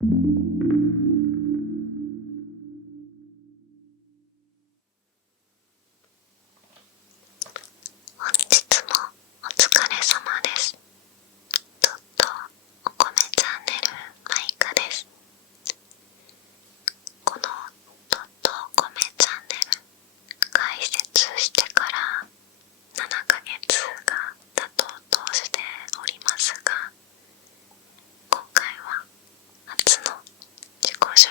本日もお疲れ様です。とっとお米チャンネルマイカです。このとっとお米チャンネル開設してから7ヶ月が経とうとしておりますが、今回は初の自己紹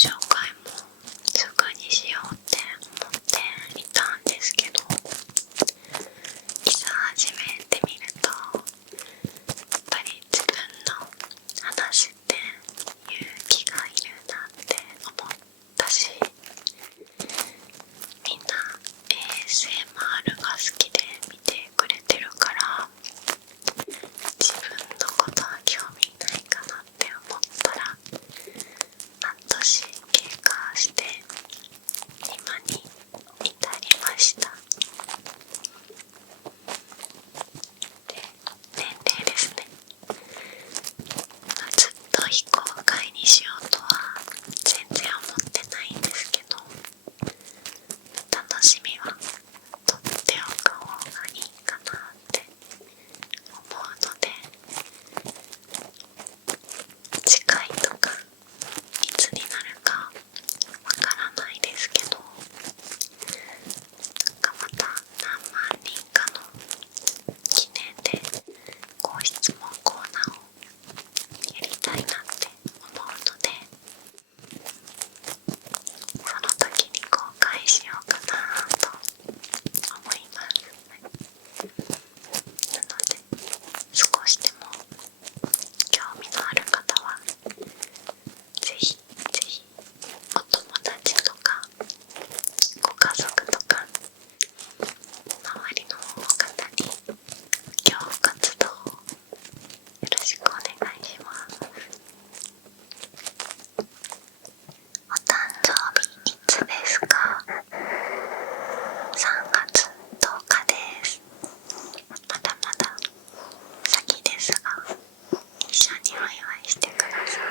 紹介もすぐにしようって思っていたんですけど、いざ始めてみるとやっぱり自分の話って勇気がいるなって思ったし、みんな ASMR が好きで見てくれてるから、自分のことは興味ないかなって思ったら、半年経過して今に至りました。で、年齢ですね。ずっと非公開にしようとは全然思ってないんですけど、楽しみは取っておく方がいいかなって思うので、次回とかいつになるかわからないですけど、なんかまた何万人かの記念でご質問コーナーをやりたいなって思うので、その時に公開しようかなと思います。なので少しでも興味のある方はぜひぜひお友達とかご家族とか周りの方に今日活動をよろしくお願いします。お誕生日いつですか？3月10日です。まだまだ先ですが、一緒にお祝いしてください。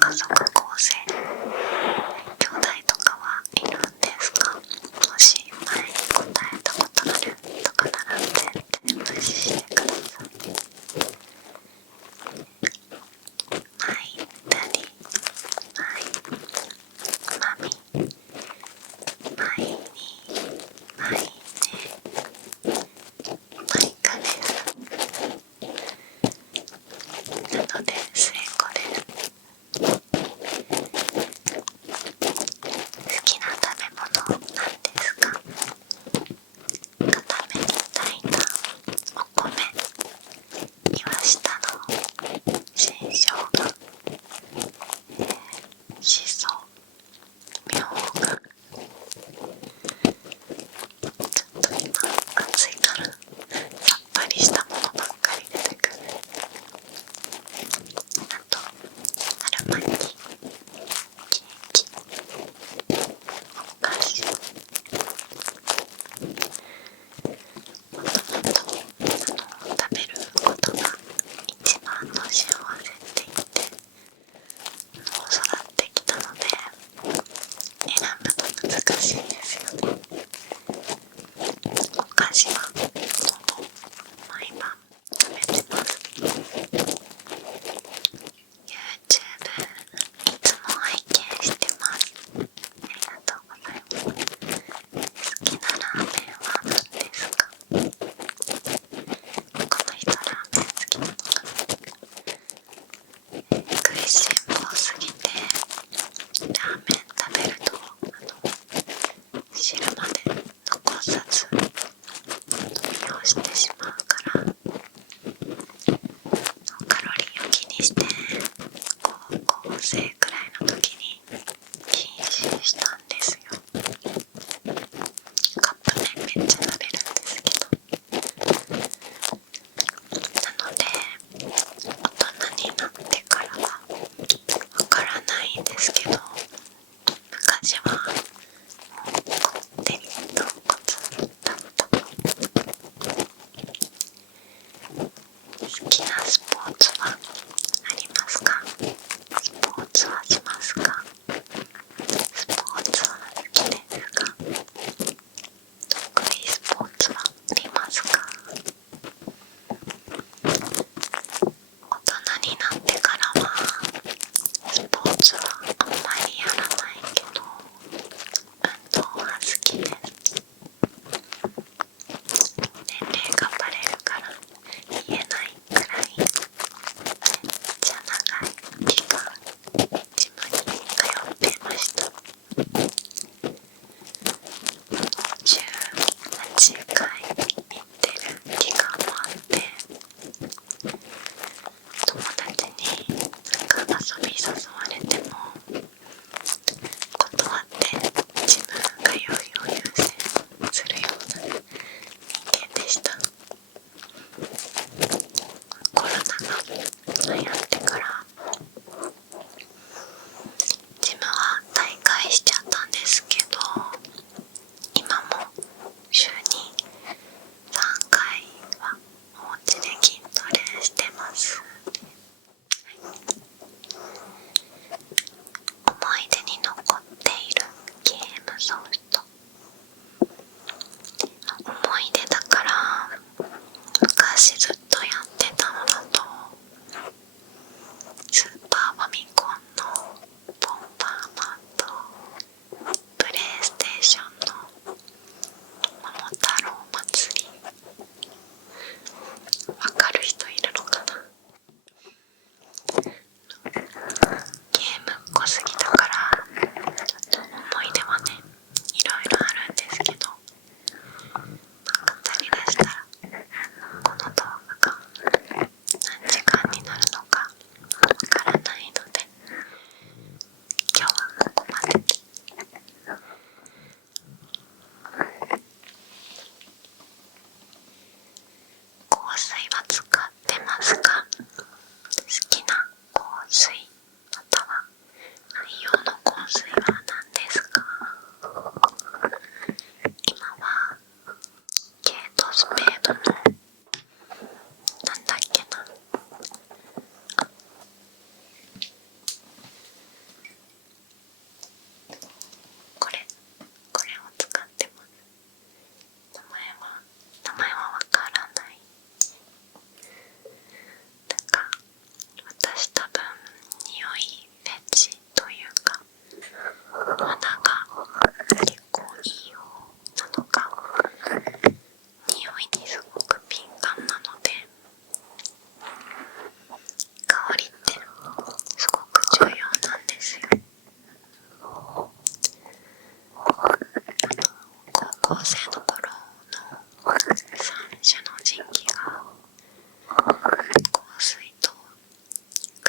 家族構成、兄弟とかはいるんですか？もし前に答えたことあるとかなら全然無視してください。マイダディ、マイマミ、マイニー、マイネ、マイカです。なので末っ子です。好きな食べ物なんですか？固めに炊いたお米、岩下の新生姜、しそ、みょうが。ちょっと今暑いからさっぱりしたものばっかり出てくる。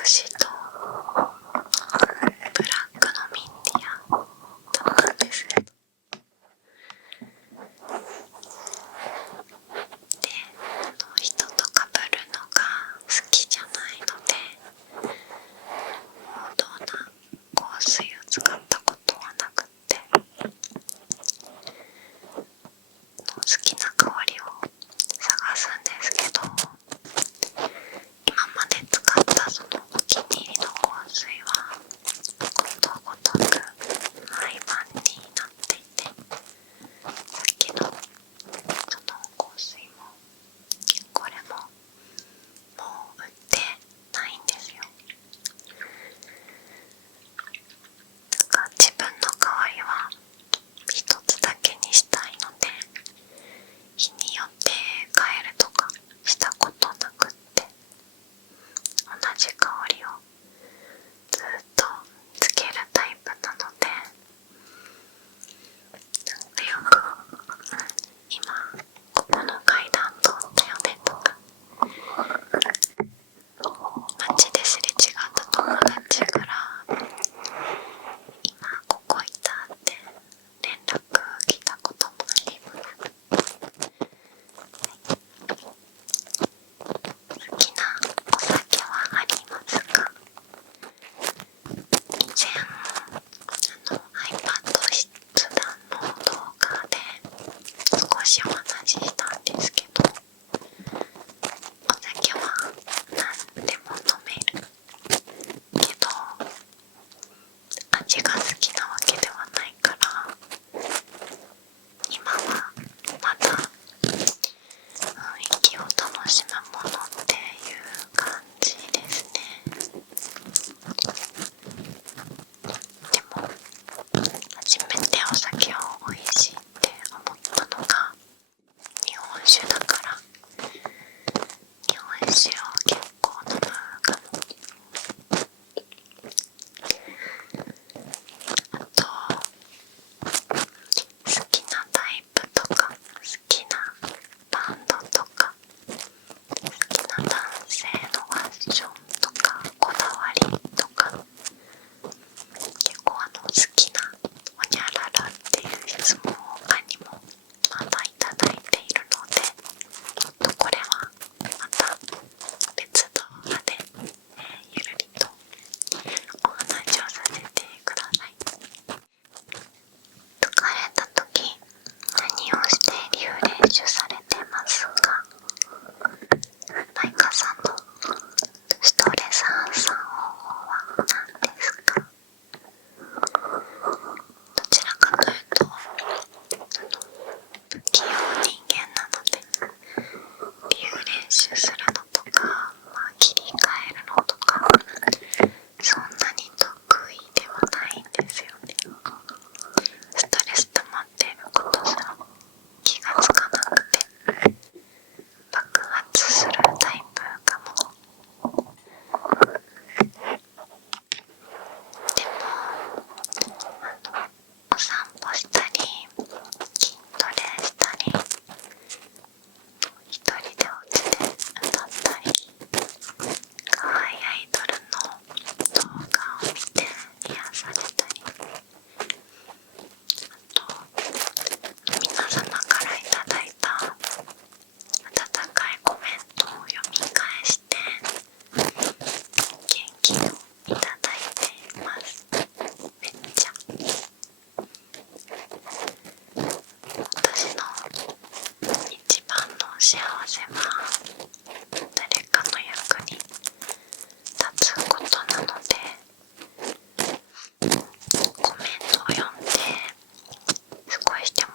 私とブラックのミンディアだったんですけど、で人とかぶるのが好きじゃないので、王道な香水を使ったことはなくて、好きな香りを探すんですけど、今まで使ったそのお気に入りの香水はことごとく廃盤になっていて、さっきのその香水もこれももう売ってないんですよ。なんか自分の香りは一つだけにしたいので、日によって変えるとかしたことなくって、同じ香りをずっとつけるタイプなので、なんかよく今ここの階段通ったよねとか、街ですれ違った友達から今ここいたって連絡来たこともあります。好きなお酒はありますか？以前iPad 筆談の動画で少しお話ししたんですけど、お酒は何でも飲めるけど味が好きなわけではないから、今はまだ雰囲気を楽しむものっていう感じですね。でも初めてお酒を美味しいって思ったのが日本酒だから、日本酒を結構飲むかも。あと好きなタイプとか好きなバンドとか好きな男性のファッションとかこだわりとか、結構好きなホニャララっていう質問を他にもまだいただいているので、ちょっとこれはまた別動画で、ゆるりとお話をさせてください。疲れた時何をしてリフレッシュされてますか？マイカさんのストレス発散方法は何ですか？どちらかというと不器用人間なので、リフレッシュするのとか、切り替えるのとかそんなに得意ではないんですよね。ストレス溜まっていることすら気がつかなくて爆発するタイプかも。でもお散歩したり筋トレしたり一人でお家で歌ったり、可愛いアイドルの動画を見て癒されたり、あと皆様からいただいた温かいコメントを読み返して元気をいただいています。めっちゃ私の一番の幸せは誰かの役に立つことなので、コメントを読んで少しでも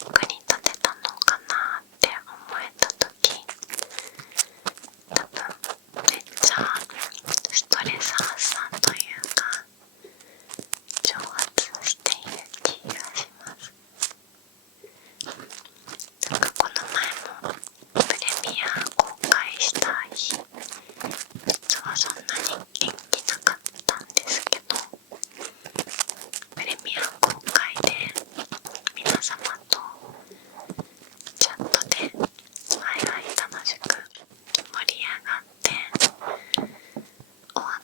役に立てたのかなって思えた時、多分めっちゃストレス発散というか蒸発している気がします。なんかこの前もプレミア公開した日、実はそんなに元気なかったんですけど、プレミア公開で皆様とチャットでワイワイ楽しく盛り上がって終わっ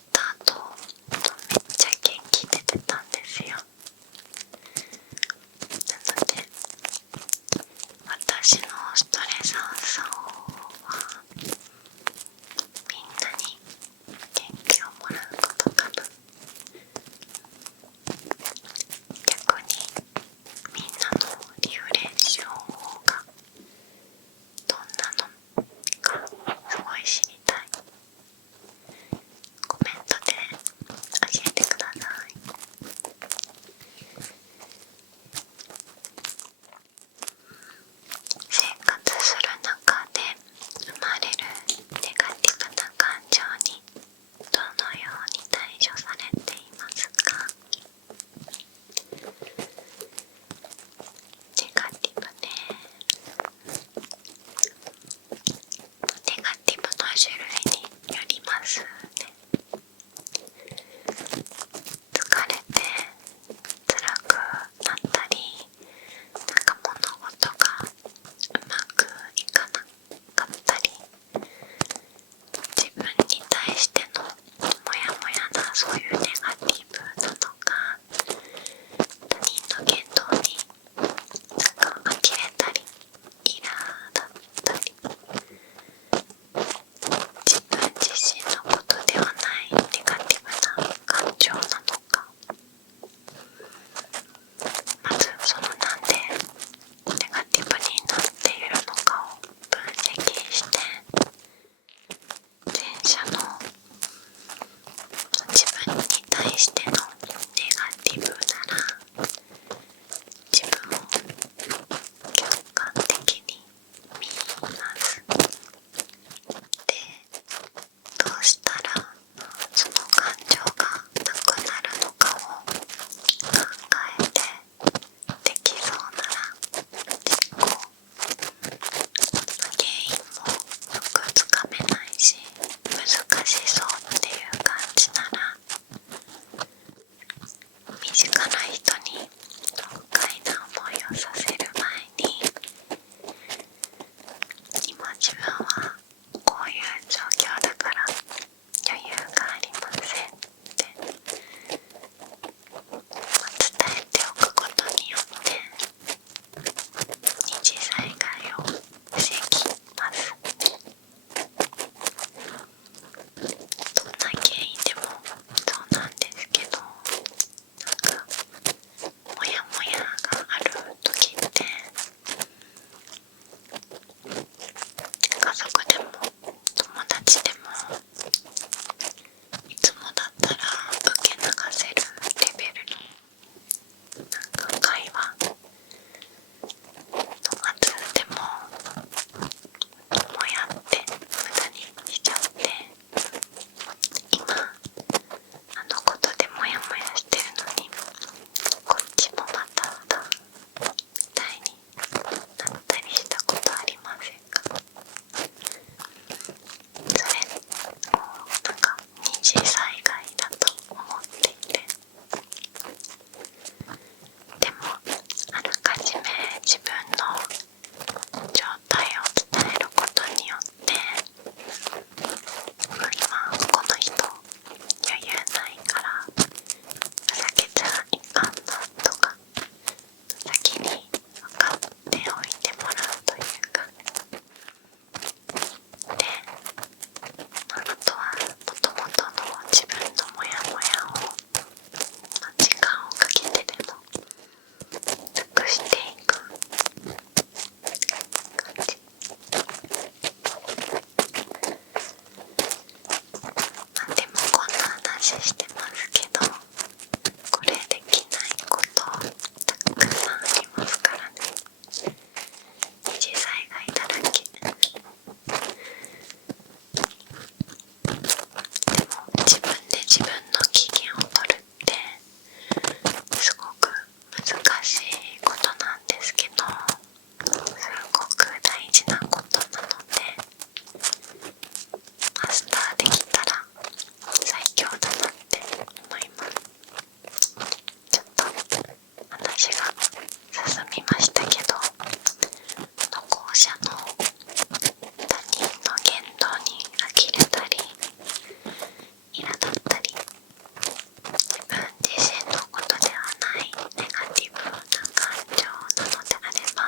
自分に対してのネガティブなら自分を客観的に見ます。で、どうしたらその感情がなくなるのかを考えて、できそうなら実行。原因もよくつかめないし難しそうっていう感じなら、身近な人に不快な思いをさせる前に、今自分はこういう状況だから余裕がありませんって伝えておくことによって二次災害を防ぎます。どんな原因でもそうなんですけど、モヤモヤがある時って家族でも友達でもいつもだったら受け流せるレベルの会話問わずでももやって無駄にしちゃって、今あのことでモヤモヤしてるのにこっちもまただみたいになったりしたことありませんか？それを二次災害だと思っていて、でもあらかじめ自分の状態を伝えることによって今この人余裕ないからふざけちゃいかんなとか先に分かっておいてもらうというかで、あとはもともとの自分のモヤモヤを時間をかけてでもなくしていく感じ。でもこんな話してますけど、これできないことたくさんありますからね。二次災害だらけ。でも自分で自分の機嫌を取るってすごく難しいことなんですけど、すごく大事なことなので、マスターできたら最強だなって思います。ちょっと話が進みましたけど、後者の他人の言動に呆れたり苛立ったり、自分自身のことではないネガティブな感情なのであれば、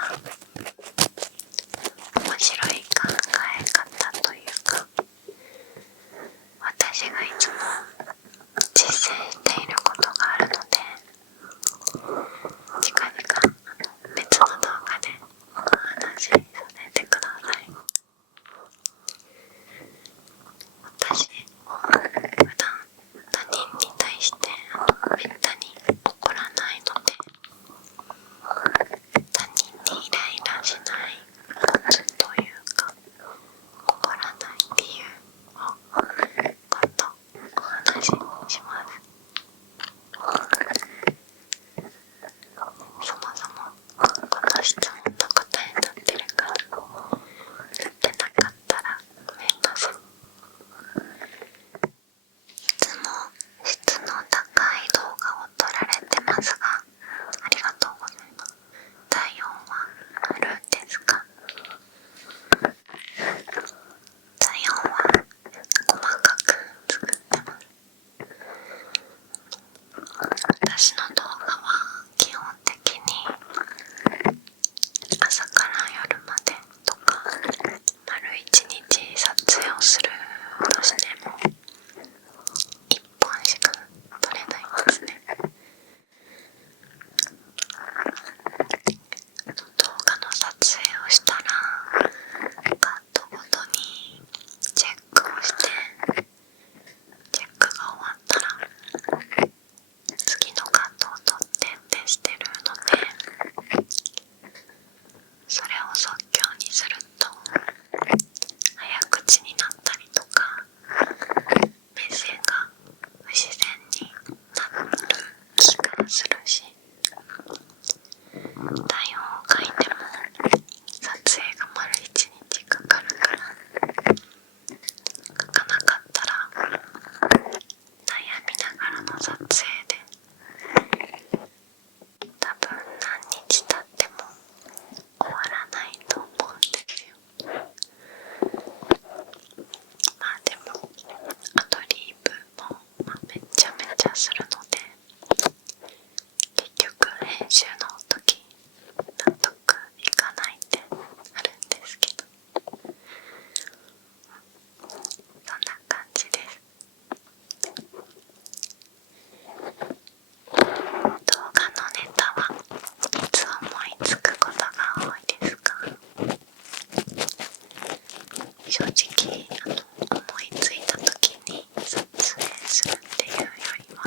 面白い考え方というか、私がいつも実践していることがあるので、近々別の動画でお話しさせてください。私普段他人に対してめったに怒らないので、他人にイライラしないコツというか怒らない理由を今度お話しします。そもそもこの質問の答えになってるかなってなかったらごめんなさい。いつも質の高い動画を撮られてますが、ありがとうございます。体温はあるんですか？体温は細かく作ってます。私の動画は基本的に朝から夜までとか丸一日撮影をするとしても1本しか撮れないんですね。動画の撮影をしたらカットごとにチェックをして、チェックが終わったらがするので、結局編集の時納得いかないってあるんですけど、そんな感じです。動画のネタはいつ思いつくことが多いですか？正直思いついた時に撮影するっていうよりは、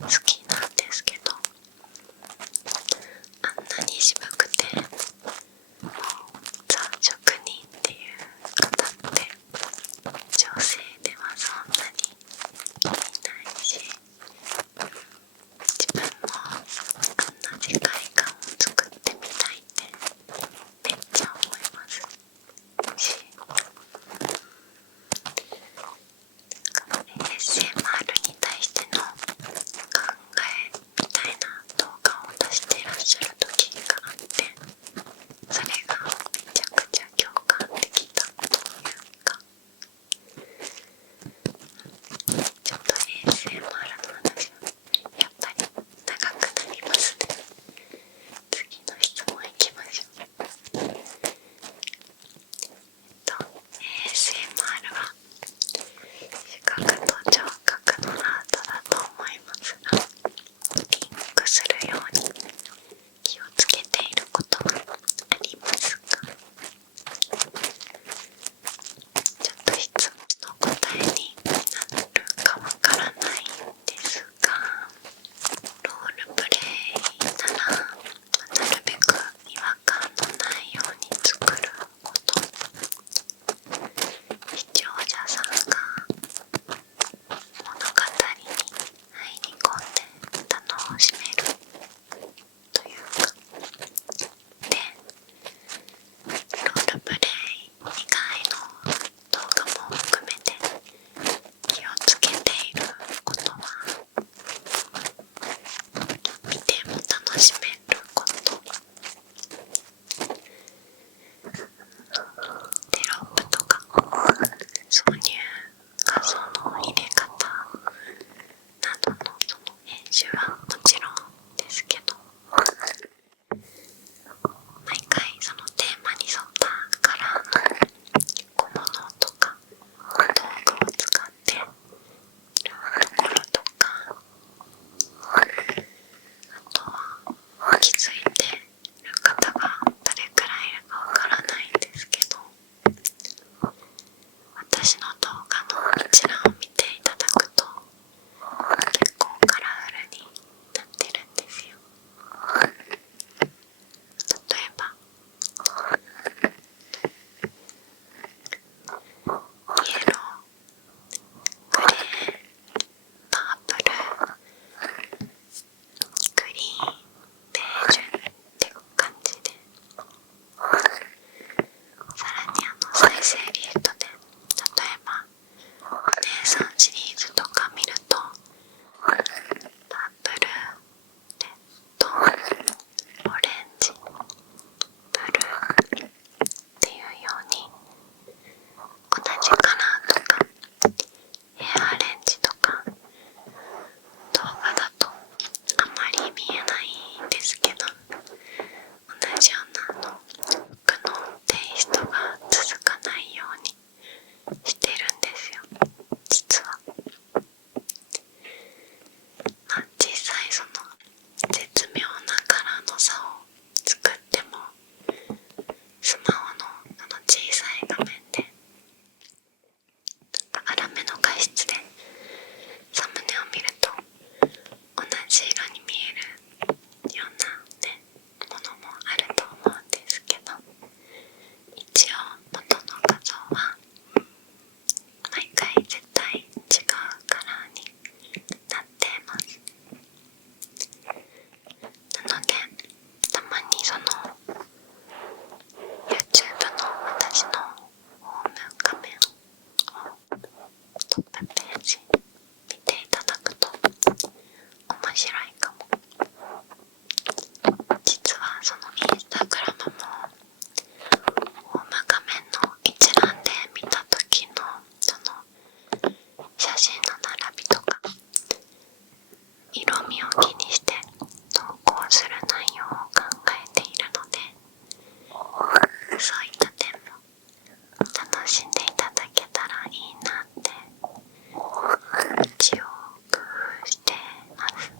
好きなんですけど、あんなに渋くてもうザ職人っていう方って女性ではそんなにいないし、自分もあんな世界観を作ってみたいってめっちゃ思いますし、ASMR に対しての考えみたいな動画を出していらっしゃる時があって、それがめちゃくちゃ共感できたというか、ちょっと ASMR の話はやっぱり長くなりますね。次の質問いきましょう。ASMR は視覚と聴覚のアートだと思いますが、リンクするように気をつけていることはありますか？ちょっと質問の答えになるかわからないんですが、ロールプレイならなるべく違和感のないように作ること、視聴者さんが物語に入り込んで楽しめるというかで、ロールプレイ以外の動画も含めて気をつけていることは、見ても楽しめること、テロップとか挿入画像の入れ方などのその編集はもちろんですけど、毎回そのテーマに沿ったカラーの小物とか道具を使っているところとか、あとは気づいてる方がどれくらいいるかわからないんですけど、私の動画の一覧を見ていただくと結構カラフルになってるんですよ。例えばイエロー、グレー、パープル、グリーン、ベージュって感じで、さらに再生リストで、例えばお姉さんシリーズとか見るとパープル、レッド、オレンジ、ブルーっていうように同じカラーとかヘアアレンジとか動画だとあまり見えないんですけど、同じような服のテイストが続かないようにしてるんですよ、実は。実際その絶妙なカラーの差を作っても、スマホのその小さい画面で粗めの画質でサムネを見ると同じ色に見えるようなね、ものもあると思うんですけど、一応元の画像は毎回絶対違うカラーになってます。なのでたまにその YouTube の私のホーム画面をトップページ見ていただくと面白いかも。実はそのインスタグラムもホーム画面の一覧で見た時のその写真の並びとか色味を気にして投稿する内容を考えているので、そういった点も楽しんでいただけたらいいなって一応工夫してます。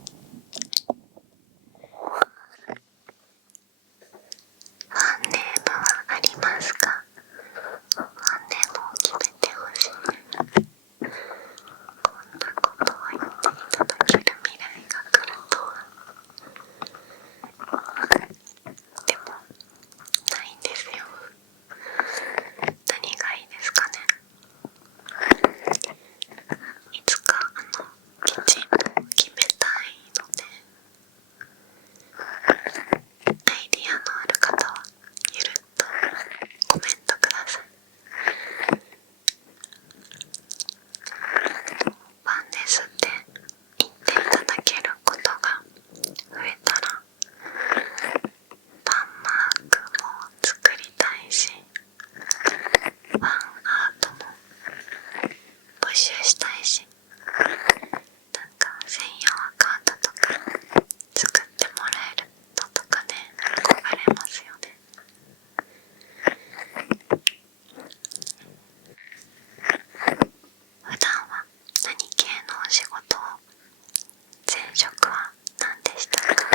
職は何でしたか？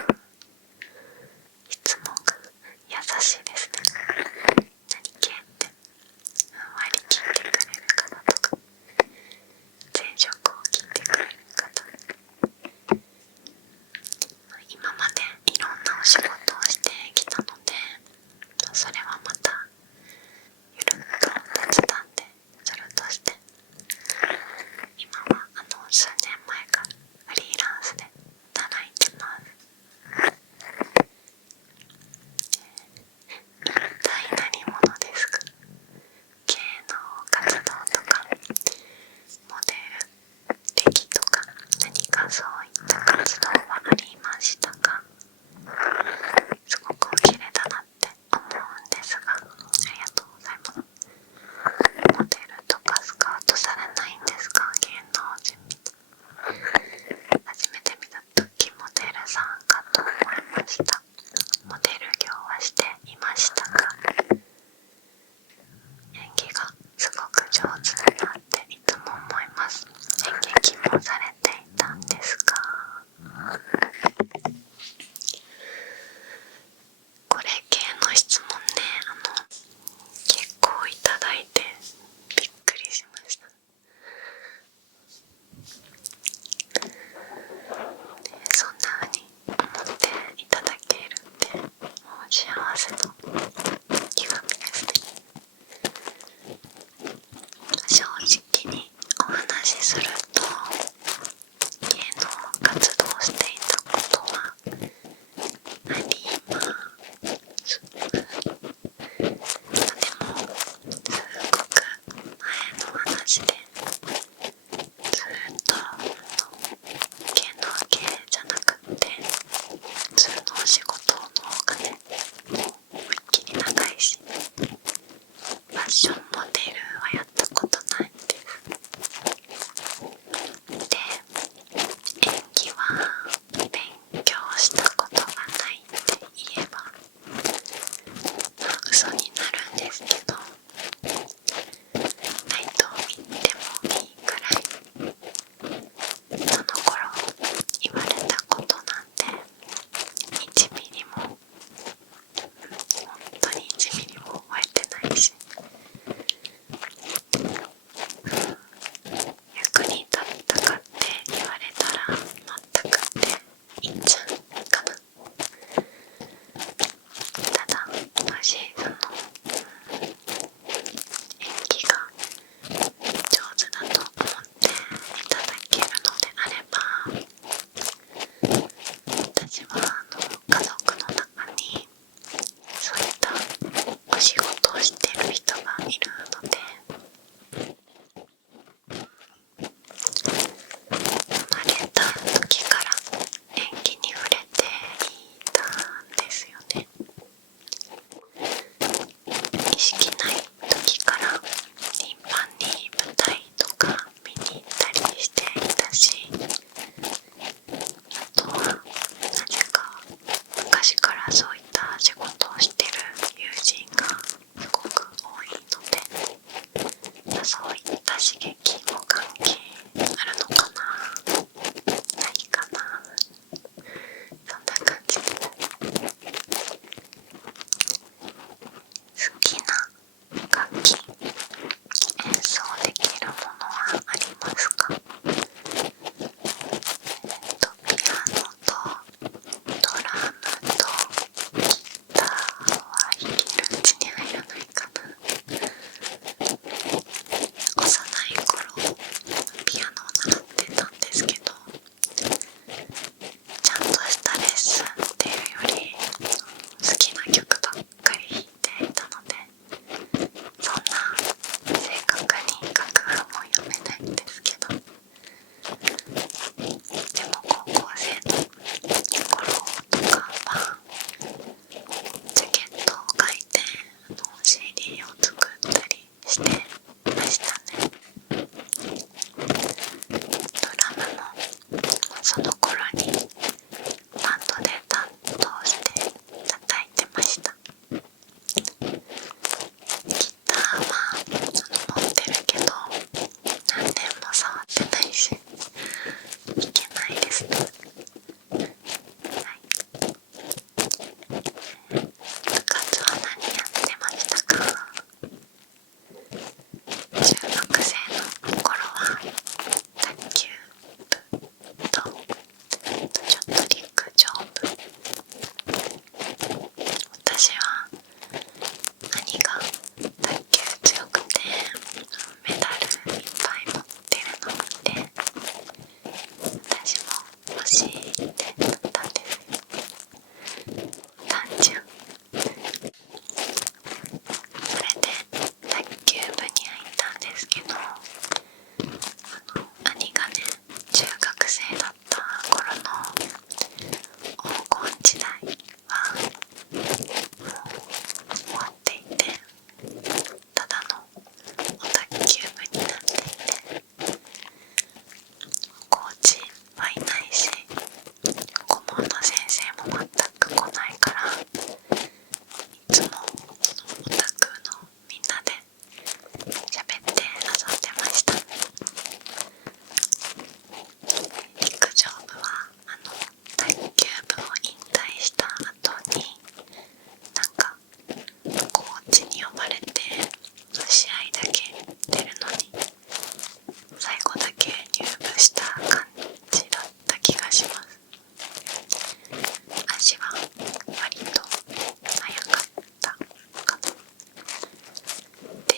質問が優しいですね。何系ってふんわり聞いてくれる方とか、前職を聞いてくれる方、今までいろんなお仕事をしてきたので、それはまたゆるっと手伝ってするとして、今は数年前からフリーランスで働いてます。一体何者ですか？芸能活動とかモデル歴とか何かそういった活動はありましたか？すごくお綺麗だなって思うんですが、ありがとうございます。モデルとかスカウトされないんですか？芸能人みたい。初めて見た時モデルさんかと思いました。モデル業はしていましたか？演技がすごく上手だなっていつも思います。演劇もされていたんですか？これ系の質問ね、結構いただいてびっくりしました。そんな風に思っていただけるってもう幸せの極みですね。正直にお話しすると、芸能活動していた校の先生も全く来ないから、いつもオタクのみんなで喋って遊んでました。陸上部は卓球部を引退した後になんかコーチに呼ばれて試合だけ出るのに最後だけ入部した感じだった気がします。足は割と速かったかな。で、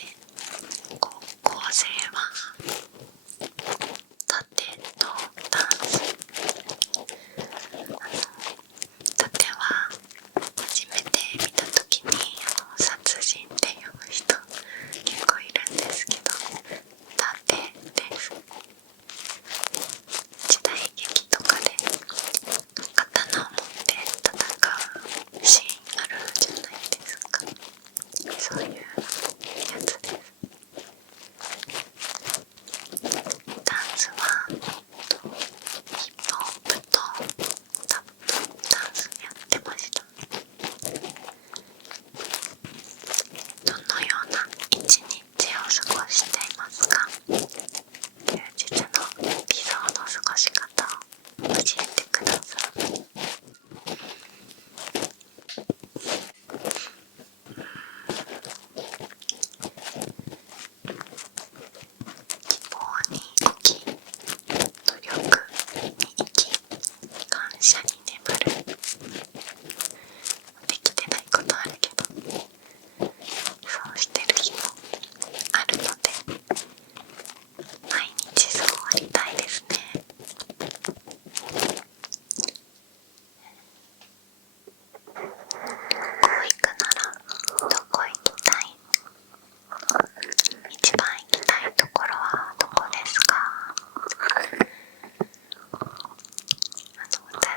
高校生は盾のダンス、盾は初めて見た時に殺人って読む人結構いるんですけど、盾です。時代劇とかで刀を持って戦うシーンあるじゃないですか。そういうやつです。ダンスはヒップホップとタップダンスやってました。どのような一日を過ごしていますか？休日の理想の過ごし方を教えてください。希望に起き、努力に生き、感謝に眠る。できてないことあるけど、そうしてる日もあるので、毎日そうありたいですね。旅行行くならどこ行きたい？一番行きたいところはどこですか？私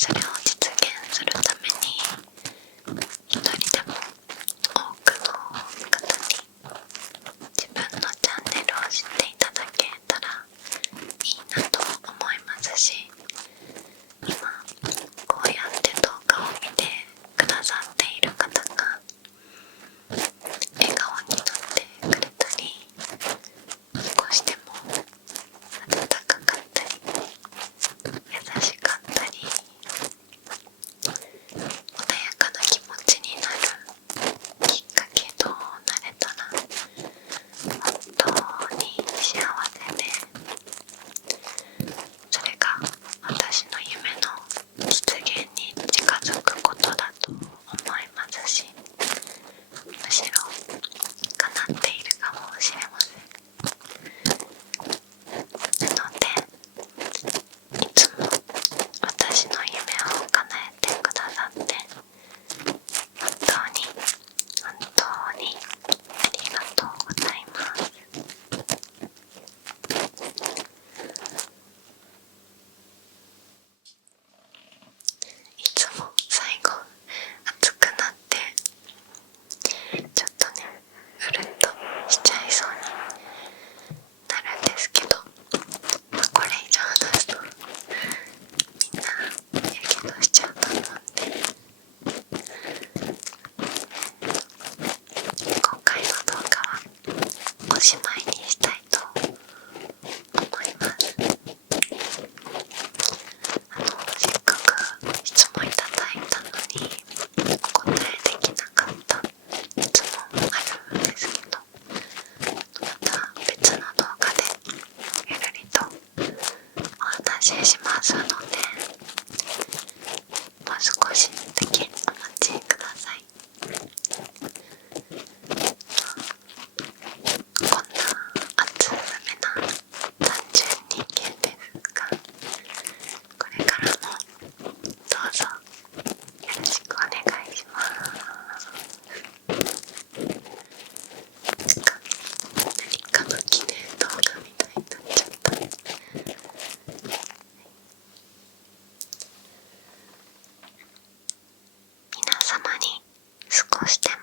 それを実現するために一人でも多くの方に自分のチャンネルを知っていただけたらいいなと思いますし、今こうやって動画を見てくださっている方が笑顔になってくれたり、少しでも温かかったり優しかったり穏やかな気持ちになるきっかけとなれたら本当に幸せで、それが私の夢の実現に近づくことだと思いますし、むしろ叶っているかもしれません。なのでいつも私の夢を叶えてくださって本当に本当にありがとうございます。いつも最後熱くなってちょっとねうるっとしちゃいそうになるんですけど、これ以上話すとみんなやけどしちゃうと思うんで、今回の動画はおしまいにしたいと思います。せっかく質問いただいたのにお答えできなかった質問あるんですけど、また別の動画でゆるりとお話ししますので、もう少しだけお待ちください。こんな熱めな単純人間ですが、これからもどうぞよろしくお願いします。何かの記念動画みたいになっちゃった。皆様に少しでも